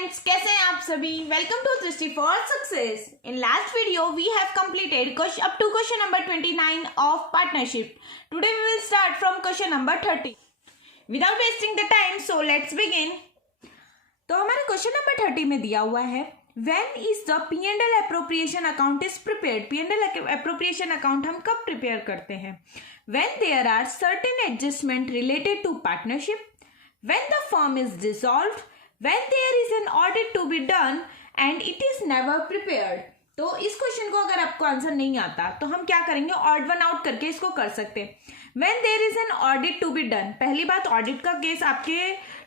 Friends, कैसे हैं आप सभी। Welcome to Drishti for success. In last video we have completed up to question number 29 of partnership. Today we will start from question number 30 without wasting the time. So let's begin. तो हमारे question number 30 में दिया हुआ है When is the P&L appropriation account is prepared? P&L appropriation account हम कब prepare करते हैं? When there are certain adjustment related to partnership, when the firm is dissolved, when there is an audit to be done and it is never prepared. तो इस question को अगर आपको answer नहीं आता तो हम क्या करेंगे, ऑड वन आउट करके इसको कर सकते हैं. When there is an audit to be done, पहली बात ऑडिट का केस आपके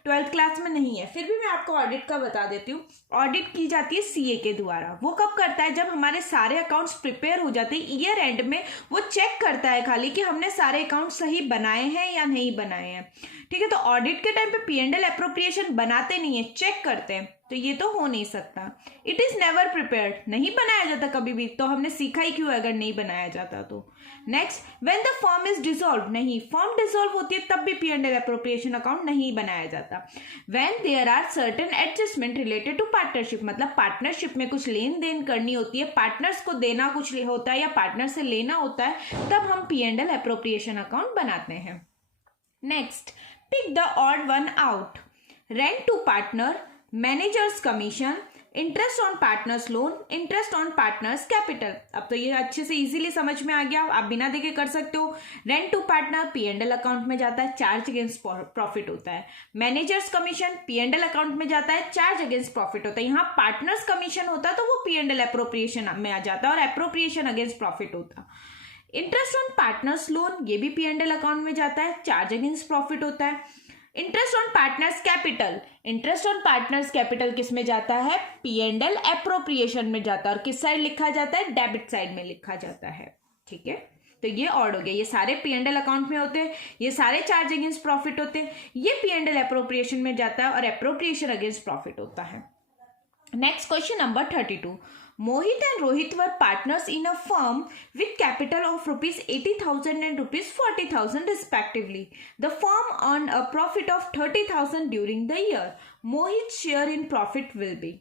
12th क्लास में नहीं है, फिर भी मैं आपको ऑडिट का बता देती हूँ. ऑडिट की जाती है सीए के द्वारा. वो कब करता है, जब हमारे सारे अकाउंट्स प्रिपेयर हो जाते हैं. ईयर एंड में वो चेक करता है खाली कि हमने सारे अकाउंट सही बनाए हैं या नहीं बनाए हैं. ठीक है, तो ऑडिट के टाइम पे P&L एप्रोप्रिएशन बनाते नहीं है, चेक करते हैं. तो ये तो हो नहीं सकता. इट इज नेवर प्रिपेयर्ड, नहीं बनाया जाता कभी भी. तो हमने सीखा ही क्यों अगर नहीं बनाया जाता तो. Next, when the firm is dissolve, नहीं, फर्म डिसॉल्व होती है तब भी P&L एप्रोप्रिएशन अकाउंट नहीं बनाया जाता. When there are certain adjustment related to partnership, मतलब पार्टनरशिप में कुछ लेन देन करनी होती है, पार्टनर्स को देना कुछ होता है या पार्टनर से लेना होता है, तब हम P&L एप्रोप्रिएशन अकाउंट बनाते हैं. Next, pick the odd one out. Rent to partner, managers commission, interest on partners loan, interest on partners capital. अब तो ये अच्छे से इजीली समझ में आ गया, आप बिना देखे कर सकते हो. Rent to partner P&L account में जाता है, चार्ज अगेंस्ट प्रॉफिट होता है. मैनेजर्स कमीशन P&L अकाउंट में जाता है, चार्ज अगेंस्ट प्रॉफिट होता है. यहाँ पार्टनर्स कमीशन होता है तो वो P&L एप्रोप्रिएशन में आ जाता है और एप्रोप्रिएशन अगेंस्ट प्रॉफिट होता है. इंटरेस्ट ऑन पार्टनर्स लोन, ये भी P&L अकाउंट में जाता है, चार्ज अगेंस्ट प्रॉफिट होता है. Interest on partners capital, interest on partners capital किस में जाता है, P&L एप्रोप्रिएशन में जाता है. और किस साइड लिखा जाता है, डेबिट साइड में लिखा जाता है. ठीक है, तो ये ऑड हो गया. ये सारे P&L अकाउंट में होते हैं, ये सारे चार्ज अगेंस्ट प्रॉफिट होते हैं, ये P&L एप्रोप्रिएशन में जाता है और एप्रोप्रिएशन अगेंस्ट प्रॉफिट होता है. Next question number 32. Mohit and Rohit were partners in a firm with capital of rupees 80,000 and rupees 40,000 respectively. The firm earned a profit of 30,000 during the year. Mohit's share in profit will be.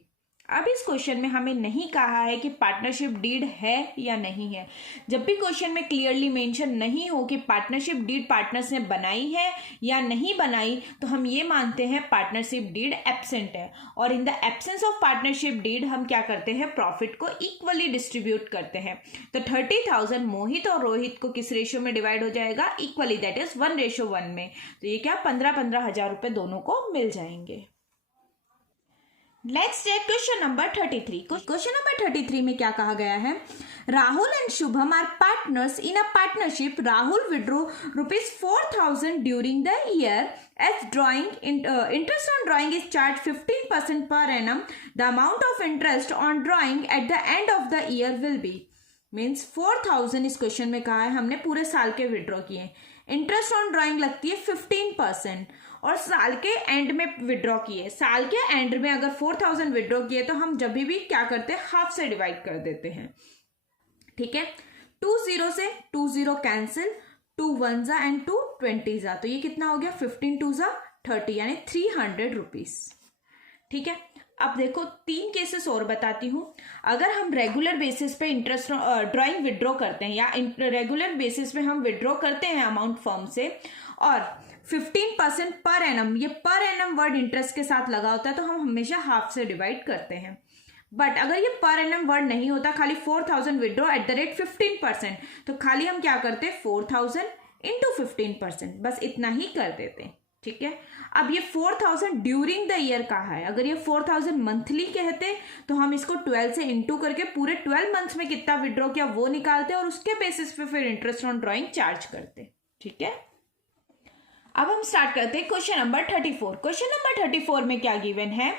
अब इस question में हमें नहीं कहा है कि partnership deed है या नहीं है. जब भी क्वेश्चन में क्लियरली मेंशन नहीं हो कि पार्टनरशिप डीड पार्टनर्स ने बनाई है या नहीं बनाई, तो हम ये मानते हैं पार्टनरशिप डीड एब्सेंट है. और in the absence of partnership deed हम क्या करते हैं, प्रॉफिट को इक्वली डिस्ट्रीब्यूट करते हैं. तो 30,000 मोहित और रोहित को किस रेशियो में डिवाइड हो जाएगा, इक्वली, दैट इज 1:1 में. तो ये क्या 15-15 हजार रुपए दोनों को मिल जाएंगे. Let's take question number 33. Question number 33 में क्या कहा गया है, Rahul and Shubham are partners in a partnership. Rahul withdrew ₹4,000 during the year as drawing. Interest on drawing is charge 15% per annum. The amount of interest on drawing at the end of the year will be. Means 4,000 इस question में कहा है, हमने पूरे साल के withdraw किए. Interest on drawing लगती है 15% और साल के एंड में विड्रॉ किए. साल के एंड में अगर 4,000 विड्रॉ किए तो हम जब भी क्या करते हैं, हाफ से डिवाइड कर देते हैं. ठीक है, 2 0 से 2 0 कैंसिल, 2 1 जा एंड 2 20 जा. तो ये कितना हो गया, 15 2 जा 30, यानी 300 रुपीज. ठीक है, अब देखो 3 केसेस और बताती हूं. अगर हम रेगुलर बेसिस पे इंटरेस्ट ड्राइंग विड्रॉ करते हैं या रेगुलर बेसिस पे हम विड्रॉ करते हैं अमाउंट फर्म से और 15% पर एनम, ये पर एनम वर्ड इंटरेस्ट के साथ लगा होता है, तो हम हमेशा हाफ से डिवाइड करते हैं. बट अगर ये पर एनम वर्ड नहीं होता, खाली 4,000 विड्रॉ एट द रेट 15%, तो खाली हम क्या करते, 4,000 इंटू 15%, बस इतना ही कर देते. ठीक है, अब ये 4,000 ड्यूरिंग द ईयर कहा है. अगर ये 4,000 मंथली कहते तो हम इसको 12 से इंटू करके पूरे 12 मंथ्स में कितना विड्रॉ किया वो निकालते और उसके बेसिस पे फिर इंटरेस्ट ऑन ड्रॉइंग चार्ज करते. ठीक है, अब हम स्टार्ट करते हैं क्वेश्चन नंबर 34. क्वेश्चन नंबर 34 में क्या गिवन है,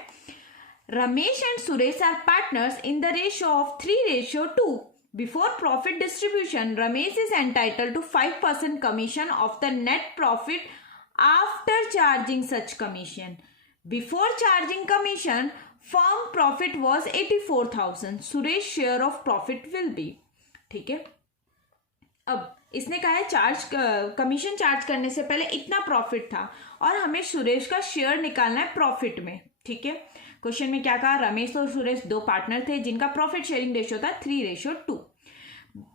Ramesh and Suresh are partners in the ratio of 3:2. Before profit distribution, Ramesh is entitled to 5% commission of the net profit after charging such commission. Before charging commission, firm profit was 84,000. Suresh share of profit will be. ठीक है, अब इसने कहा है charge commission charge करने से पहले इतना प्रॉफिट था और हमें सुरेश का शेयर निकालना है प्रॉफिट में. ठीक है, क्वेश्चन में क्या कहा, रमेश और सुरेश दो पार्टनर थे जिनका प्रॉफिट शेयरिंग रेशियो था 3:2।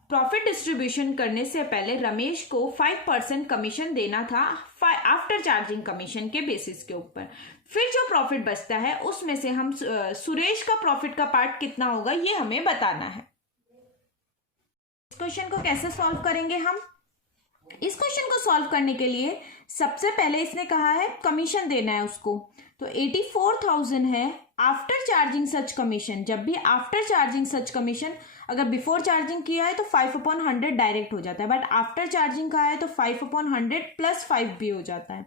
प्रॉफिट डिस्ट्रीब्यूशन करने से पहले रमेश को 5% कमीशन देना था आफ्टर चार्जिंग कमीशन के बेसिस के ऊपर। फिर जो प्रॉफिट बचता है उसमें से हम सुरेश का प्रॉफिट का पार्ट कितना होगा ये हमें बताना है। इस क्वेश्चन को कैसे सॉल्व करेंगे हम? इस क्वेश्चन को सॉल्व करने के लिए सबसे पहले इसने कहा है कमीशन देना है उसको, तो 84,000 है आफ्टर चार्जिंग सच कमीशन। जब भी आफ्टर चार्जिंग सच कमीशन, अगर बिफोर चार्जिंग किया है तो 5/100 डायरेक्ट हो जाता है, बट आफ्टर चार्जिंग का है तो 5/100 प्लस 5 भी हो जाता है।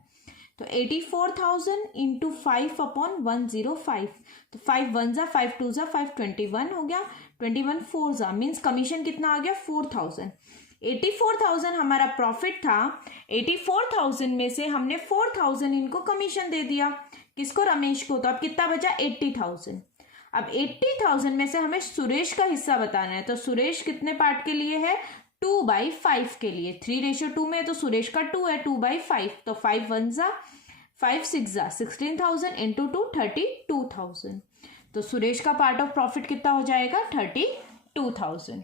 तो 84,000 इंटू 5/105, तो 5 1 जा 5 2 जा 5 21 हो गया, 21 4 जा मीन्स कमीशन कितना आ गया 4,000। 84,000 हमारा प्रॉफिट था, 84,000 में से हमने 4,000 इनको कमीशन दे दिया, किसको, रमेश को। तो अब कितना बचा 80,000। अब 80,000 में से हमें सुरेश का हिस्सा बताना है, तो सुरेश कितने पार्ट के लिए है, 2/5 के लिए। 3:2 में तो सुरेश का 2 है, 2/5, तो 5 1 जा 5 6 जा 16,000 इंटू 2 32,000। तो सुरेश का पार्ट ऑफ प्रॉफिट कितना हो जाएगा 32,000।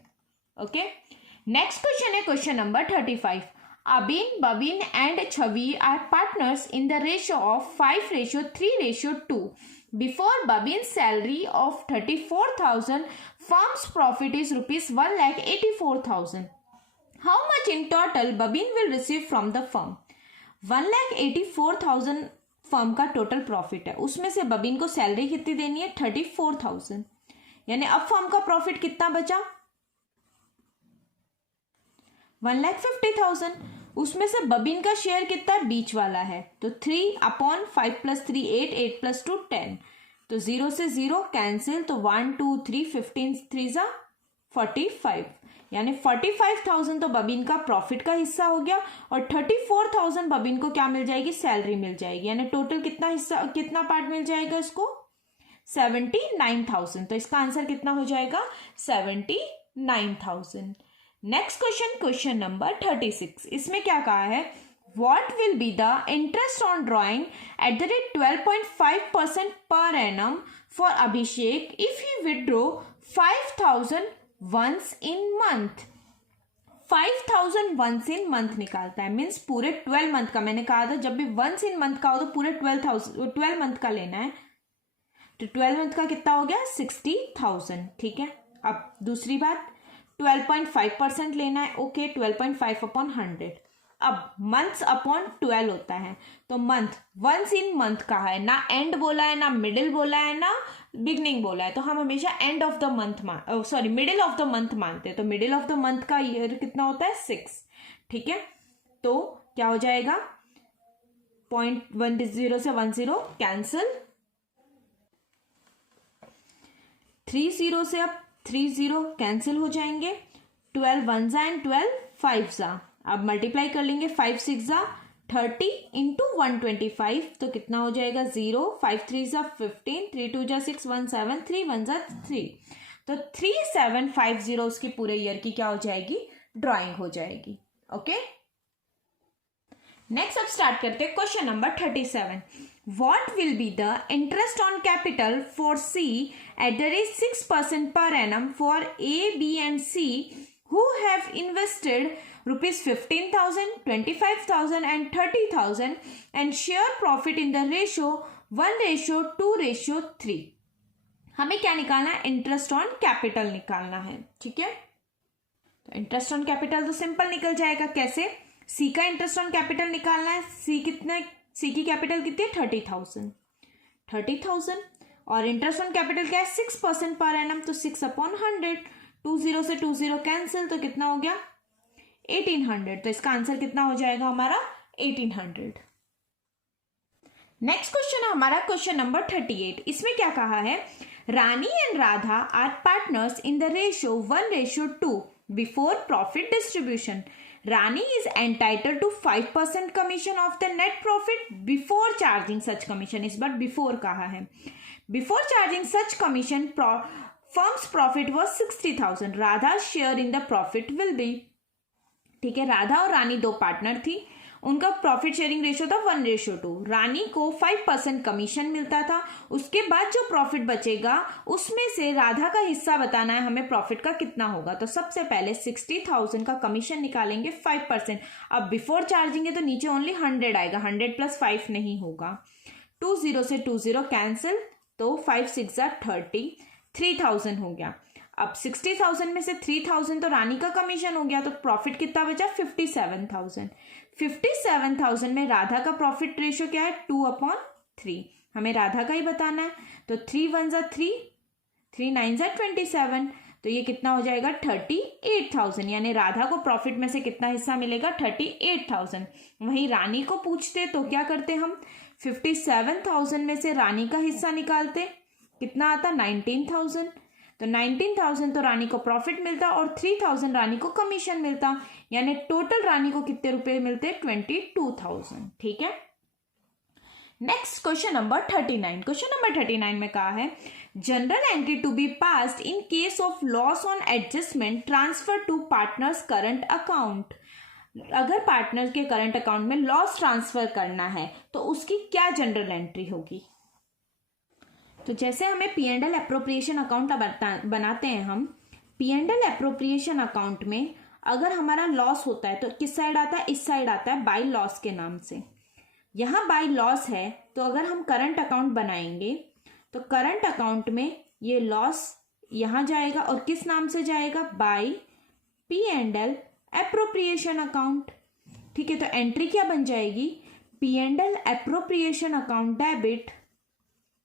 ओके, नेक्स्ट क्वेश्चन है question number 35। Abin, Babin and Chhavi are partners in the ratio of 5:3:2। Before Babin's salary of 34,000, firm's profit is rupees 1,84,000. How much in total Babin will receive from the firm? 1,84,000 firm का total profit है, उसमें से बबिन को salary कितनी देनी है 34,000, यानी अब फर्म का प्रॉफिट कितना बचा 1,50,000। उसमें से बबिन का शेयर कितना है, बीच वाला है, तो 3/5 + 3 8 8 + 2 10, तो 0 से 0 कैंसिल, तो 1 2 3 15 3 जा 45, यानी 45,000 तो बबिन का प्रॉफिट का हिस्सा हो गया और 34,000 बबिन को क्या मिल जाएगी, सैलरी मिल जाएगी, यानी टोटल कितना हिस्सा, कितना पार्ट मिल जाएगा इसको 79,000। तो इसका आंसर कितना हो जाएगा 79,000। Next question, question number 36। इसमें क्या कहा है, what will be the interest on drawing at the rate 12.5% per annum for Abhishek if he withdraw 5,000 once in month. 5,000 once in month निकालता है, मीन्स पूरे 12 मंथ का। मैंने कहा था जब भी वंस इन मंथ का हो तो पूरे 12 मंथ का लेना है, तो 12 मंथ का कितना हो गया 60,000। ठीक है, अब दूसरी बात 12.5% लेना है, ओके 12.5/100। अब मंथ्स अपॉन 12 होता है, तो मंथ वंस इन मंथ कहा है, ना एंड बोला है, ना मिडिल बोला है, ना बिगनिंग बोला है, तो हम हमेशा and of the month middle of the month मानते हैं। तो मिडिल ऑफ द मंथ का ईयर कितना होता है 6। ठीक है, तो क्या हो जाएगा 0.10 से 10 कैंसिल, 30 से अब 30 कैंसिल हो जाएंगे, 12 1 जा एंड 12 5 जा। अब मल्टीप्लाई कर लेंगे, 5 6 जा 30 इंटू 125, तो कितना हो जाएगा 0, 5 3 जा 15, 3 2 जा 6, 1 7, 3 1 जा 3, तो 3750 उसकी पूरे ईयर की क्या हो जाएगी, ड्राइंग हो जाएगी। ओके, नेक्स्ट अब स्टार्ट करते हैं question number 37। What will be the interest on capital for C at the rate 6% per annum for A, B and C who have invested rupees 15,000, 25,000 and 30,000 and share profit in the ratio 1:2:3? हमें क्या निकालना है, interest on capital निकालना है। ठीक है, तो interest on capital तो सिंपल निकल जाएगा। कैसे, सी का इंटरेस्ट ऑन कैपिटल निकालना है, सी की कैपिटल कितनी है 30,000 और इंटरेस्ट ऑन कैपिटल क्या है 6% पर एनम, तो 6/100, 20 से 20 कैंसिल, तो कितना हो गया 1800। तो इसका आंसर कितना हो जाएगा हमारा 1800। नेक्स्ट क्वेश्चन है हमारा क्वेश्चन नंबर 38। इसमें क्या कहा है, Rani and Radha are partners in the ratio 1:2 before profit distribution. Rani is entitled to 5% commission of the net profit before charging such commission. इस बार before कहा है, before charging such commission firm's profit was 60,000. Radha's share in the profit will be, ठीक है, राधा और रानी दो partner थी उनका profit sharing ratio था 1:2। रानी को 5% कमीशन मिलता था। उसके बाद जो प्रॉफिट बचेगा उसमें से राधा का हिस्सा बताना है हमें, प्रॉफिट का कितना होगा। तो सबसे पहले 60,000 का कमीशन निकालेंगे 5%। अब बिफोर चार्जिंग है तो नीचे ओनली 100 आएगा, 100 + 5 नहीं होगा। 20 से 20 कैंसिल, तो 5 6 30, 3000 हो गया। अब 60,000 में से 3000 तो रानी का कमीशन हो गया, तो प्रॉफिट कितना बचा 57,000। 57,000 में राधा का प्रॉफिट रेशियो क्या है 2/3, हमें राधा का ही बताना है। तो 3 1 3, 3 9 27, तो ये कितना हो जाएगा 38,000, यानी राधा को प्रॉफिट में से कितना हिस्सा मिलेगा 38,000। वहीं रानी को पूछते तो क्या करते हम, 57,000 में से रानी का हिस्सा निकालते, कितना आता 19,000। तो 19,000 तो रानी को प्रॉफिट मिलता और 3,000 रानी को कमीशन मिलता, यानी टोटल रानी को कितने रुपए मिलते 22,000। ठीक है। Next question number 39। Question number 39 में कहा है general entry to be passed in case of loss on adjustment transfer to partners current account. अगर पार्टनर के करंट अकाउंट में लॉस ट्रांसफर करना है तो उसकी क्या जनरल एंट्री होगी। तो जैसे हमें P&L एप्रोप्रिएशन अकाउंट बनाते हैं हम, P&L एप्रोप्रिएशन अकाउंट में अगर हमारा लॉस होता है तो किस साइड आता है, इस साइड आता है बाय लॉस के नाम से। यहाँ बाय लॉस है तो अगर हम करंट अकाउंट बनाएंगे तो करंट अकाउंट में ये लॉस यहाँ जाएगा और किस नाम से जाएगा, बाय P&L एप्रोप्रिएशन अकाउंट। ठीक है, तो एंट्री क्या बन जाएगी, P&L एप्रोप्रिएशन अकाउंट डेबिट,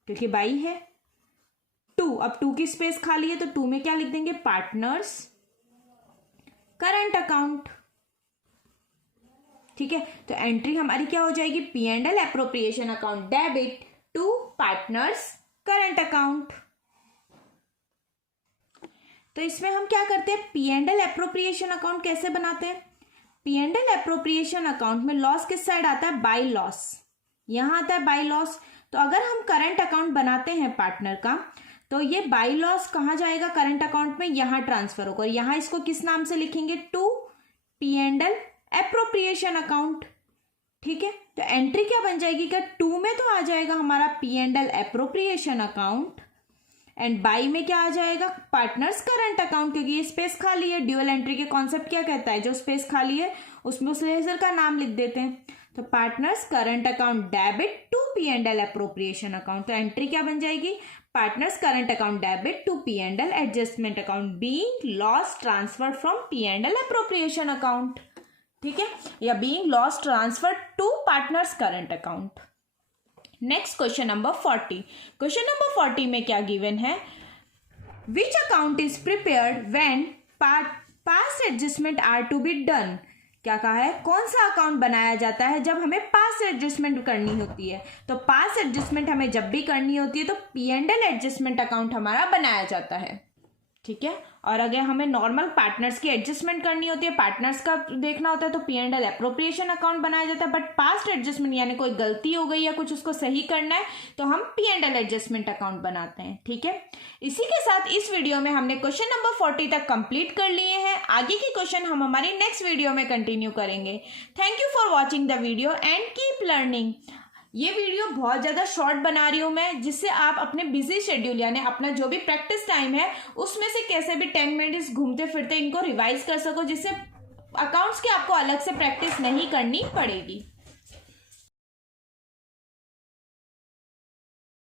क्योंकि बाई है 2। अब 2 की स्पेस खाली है तो 2 में क्या लिख देंगे, पार्टनर्स करंट अकाउंट। ठीक है, तो एंट्री हमारी क्या हो जाएगी, P&L appropriation account debit to partners current account. तो इसमें हम क्या करते हैं, P&L एप्रोप्रिएशन अकाउंट कैसे बनाते हैं, P&L एप्रोप्रिएशन अकाउंट में लॉस किस साइड आता है, बाय लॉस, यहां आता है बाय लॉस। तो अगर हम करंट अकाउंट बनाते हैं पार्टनर का तो ये बाय लॉस कहाँ जाएगा, करंट अकाउंट में यहाँ ट्रांसफर होगा। यहाँ इसको किस नाम से लिखेंगे, टू P&L एप्रोप्रिएशन अकाउंट। ठीक है, तो एंट्री क्या बन जाएगी, क्या 2 में तो आ जाएगा हमारा P&L appropriation account and by में क्या आ जाएगा, पार्टनर्स करंट अकाउंट, क्योंकि ये स्पेस खाली है। ड्यूअल एंट्री के कॉन्सेप्ट क्या कहता है, जो स्पेस खाली है उसमें उस लेजर का नाम लिख देते हैं। तो partners current account debit to P&L appropriation account, तो एंट्री क्या बन जाएगी, partners current account debit to P&L adjustment account being loss transfer from P&L appropriation account. ठीक है, या being loss transfer to partners current account. Next question number 40। Question number 40 में क्या given है, which account is prepared when past adjustment are to be done. क्या कहा है, कौन सा अकाउंट बनाया जाता है जब हमें पास्ट एडजस्टमेंट करनी होती है। तो पास्ट एडजस्टमेंट हमें जब भी करनी होती है तो P&L एडजस्टमेंट अकाउंट हमारा बनाया जाता है। ठीक है, और अगर हमें नॉर्मल पार्टनर्स की एडजस्टमेंट करनी होती है, पार्टनर्स का देखना होता है तो P&L एप्रोप्रिएशन अकाउंट बनाया जाता है। बट पास्ट एडजस्टमेंट यानी कोई गलती हो गई या कुछ उसको सही करना है तो हम P&L एडजस्टमेंट अकाउंट बनाते हैं। ठीक है, इसी के साथ इस वीडियो में हमने क्वेश्चन नंबर 40 तक कंप्लीट कर लिए हैं। आगे के क्वेश्चन हम हमारी नेक्स्ट वीडियो में कंटिन्यू करेंगे। Thank you for watching the video and keep learning. ये वीडियो बहुत ज़्यादा शॉर्ट बना रही हूँ मैं, जिससे आप अपने बिजी शेड्यूल यानी अपना जो भी प्रैक्टिस टाइम है उसमें से कैसे भी 10 मिनट्स घूमते फिरते इनको रिवाइज कर सको, जिससे अकाउंट्स की आपको अलग से प्रैक्टिस नहीं करनी पड़ेगी।